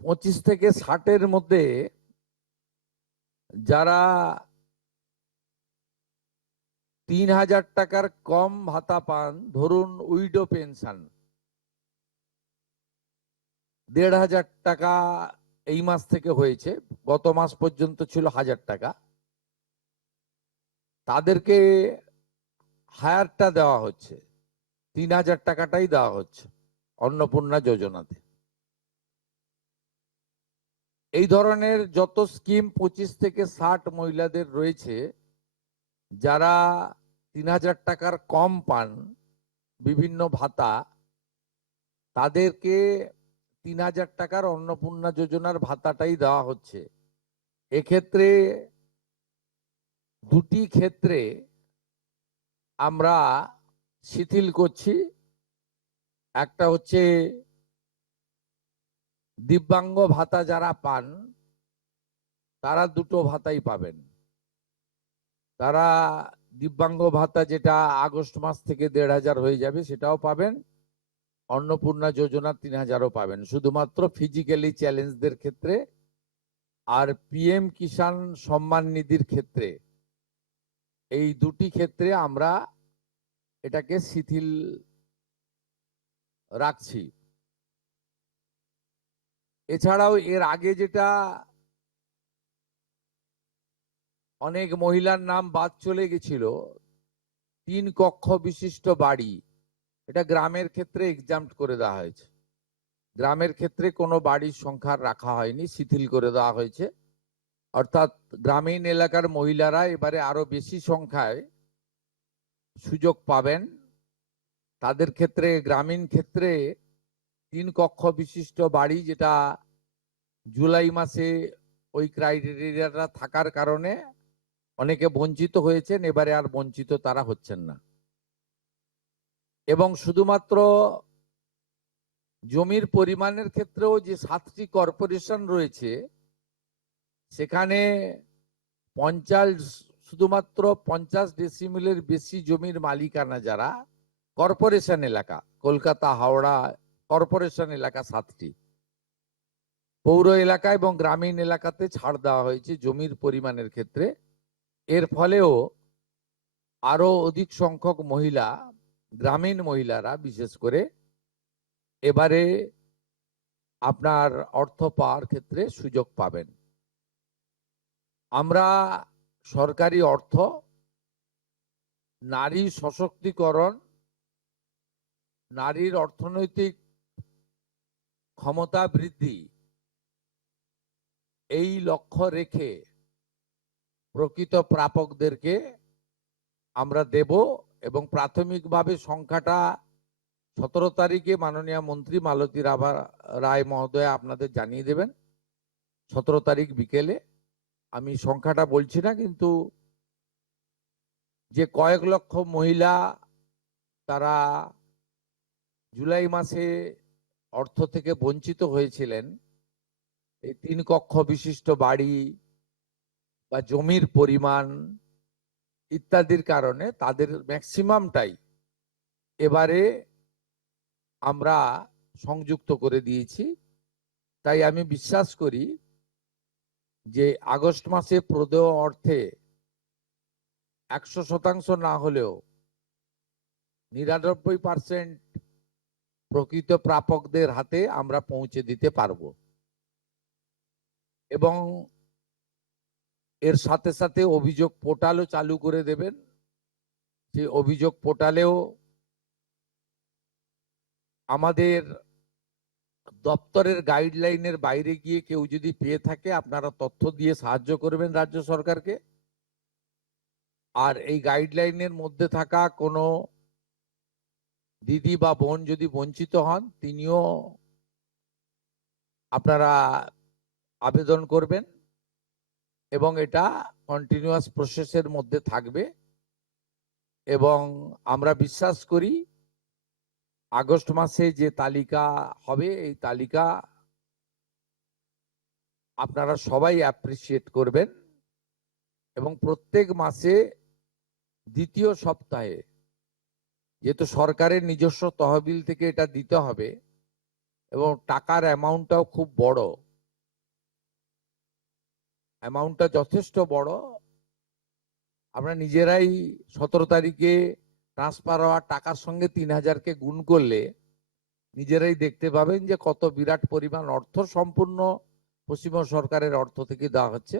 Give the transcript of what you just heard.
25 থেকে 60-এর মধ্যে যারা 3000 টাকার কম ভাতা পান, ধরুন উইডো পেনশন 1500 টাকা এই মাস থেকে হয়েছে, গত মাস পর্যন্ত ছিল 1000 টাকা, তাদেরকে হায়ারটা দেওয়া হচ্ছে, 3000 টাকাটাই দেওয়া হচ্ছে অন্নপূর্ণা যোজনাতে। এই ধরনের যত স্কিম 25 থেকে 60 মহিলাদের রয়েছে, যারা 3000 টাকার কম পান বিভিন্ন ভাতা, তাদেরকে 3000 টাকার অন্নপূর্ণা যোজনার ভাতাটাই দেওয়া হচ্ছে। এক্ষেত্রে দুটি ক্ষেত্রে আমরা শিথিল করছি। একটা হচ্ছে দিব্যাঙ্গ ভাতা যারা পান তারা দুটো ভাতাই পাবেন। তারা দিব্যাঙ্গ ভাতা যেটা আগস্ট মাস থেকে 1500 হয়ে যাবে সেটাও পাবেন, অন্নপূর্ণা যোজনা 3000ও পাবেন, শুধুমাত্র ফিজিক্যালি চ্যালেঞ্জদের ক্ষেত্রে। আর পিএম কিষাণ সম্মান নিধির ক্ষেত্রে, এই দুটি ক্ষেত্রে আমরা এটাকে শিথিল রাখছি। এছাড়াও এর আগে যেটা অনেক মহিলার নাম বাদ চলে গেছিল, 3 কক্ষ বিশিষ্ট বাড়ি, এটা গ্রামের ক্ষেত্রে এক্সাম্পট করে দেওয়া হয়েছে। গ্রামের ক্ষেত্রে কোনো বাড়ির সংখ্যা রাখা হয়নি, শিথিল করে দেওয়া হয়েছে। অর্থাৎ গ্রামীণ এলাকার মহিলারা এবারে আরো বেশি সংখ্যায় সুযোগ পাবেন। তাদের ক্ষেত্রে, গ্রামীণ ক্ষেত্রে 3 কক্ষ বিশিষ্ট বাড়ি, যেটা জুলাই মাসে ওই ক্রাইটেরিয়াটা থাকার কারণে অনেকে বঞ্চিত হয়েছেন, এবারে আর বঞ্চিত তারা হচ্ছেন না। এবং শুধুমাত্র জমির পরিমাণের ক্ষেত্রেও যে 7টি কর্পোরেশন রয়েছে, সেখানে শুধুমাত্র 50 ডেসিমেলের বেশি জমির মালিকানা যারা কর্পোরেশন এলাকা, কলকাতা হাওড়া কর্পোরেশন এলাকা 7টি, পৌর এলাকা এবং গ্রামীণ এলাকাতে ছাড় দেওয়া হয়েছে জমির পরিমাণের ক্ষেত্রে। এর ফলেও আরো অধিক সংখ্যক মহিলা, গ্রামীণ মহিলারা বিশেষ করে, এবারে আপনার অর্থ পাওয়ার ক্ষেত্রে সুযোগ পাবেন। আমরা সরকারি অর্থ, নারী সশক্তিকরণ, নারীর অর্থনৈতিক ক্ষমতা বৃদ্ধি, এই লক্ষ্য রেখে প্রকৃত প্রাপকদেরকে আমরা দেব। এবং প্রাথমিকভাবে সংখ্যাটা 17 তারিখে মাননীয় মন্ত্রী মালতী রায় মহোদয় আপনাদের জানিয়ে দেবেন। 17 তারিখ বিকেলে। আমি সংখ্যাটা বলছি না, কিন্তু যে কয়েক লক্ষ মহিলা তারা জুলাই মাসে অর্থ থেকে বঞ্চিত হয়েছিলেন, এই 3 কক্ষ বিশিষ্ট বাড়ি বা জমির পরিমাণ ইত্যাদির কারণে তাদের ম্যাক্সিমামটাই এবারে আমরা সংযুক্ত করে দিয়েছি। তাই আমি বিশ্বাস করি যে আগস্ট মাসে প্রদেয় অর্থে 100% না হলেও 99% প্রকৃত প্রাপকদের হাতে আমরা পৌঁছে দিতে পারবো। এবং এর সাথে সাথে অভিযোগ পোর্টালও চালু করে দেবেন। সেই অভিযোগ পোর্টালেও আমাদের দপ্তরের গাইডলাইনের বাইরে গিয়ে কেউ যদি পেয়ে থাকে, আপনারা তথ্য দিয়ে সাহায্য করবেন রাজ্য সরকারকে। আর এই গাইডলাইনের মধ্যে থাকা কোনো দিদি বা বোন যদি বঞ্চিত হন, তিনিও আপনারা আবেদন করবেন এবং এটা কন্টিনিউয়াস প্রসেসের মধ্যে থাকবে। এবং আমরা বিশ্বাস করি আগস্ট মাসে যে তালিকা হবে, এই তালিকা আপনারা সবাই অ্যাপ্রিসিয়েট করবেন। এবং প্রত্যেক মাসে দ্বিতীয় সপ্তাহে, যেহেতু সরকারের নিজস্ব তহবিল থেকে এটা দিতে হবে এবং টাকার অ্যামাউন্টটাও খুব বড়, অ্যামাউন্টটা যথেষ্ট বড়। আমরা নিজেরাই 17 তারিখে ট্রান্সফার হওয়ার টাকার সঙ্গে 3000কে গুণ করলে নিজেরাই দেখতে পাবেন যে কত বিরাট পরিমাণ অর্থ সম্পূর্ণ পশ্চিমবঙ্গ সরকারের অর্থ থেকে দেওয়া হচ্ছে।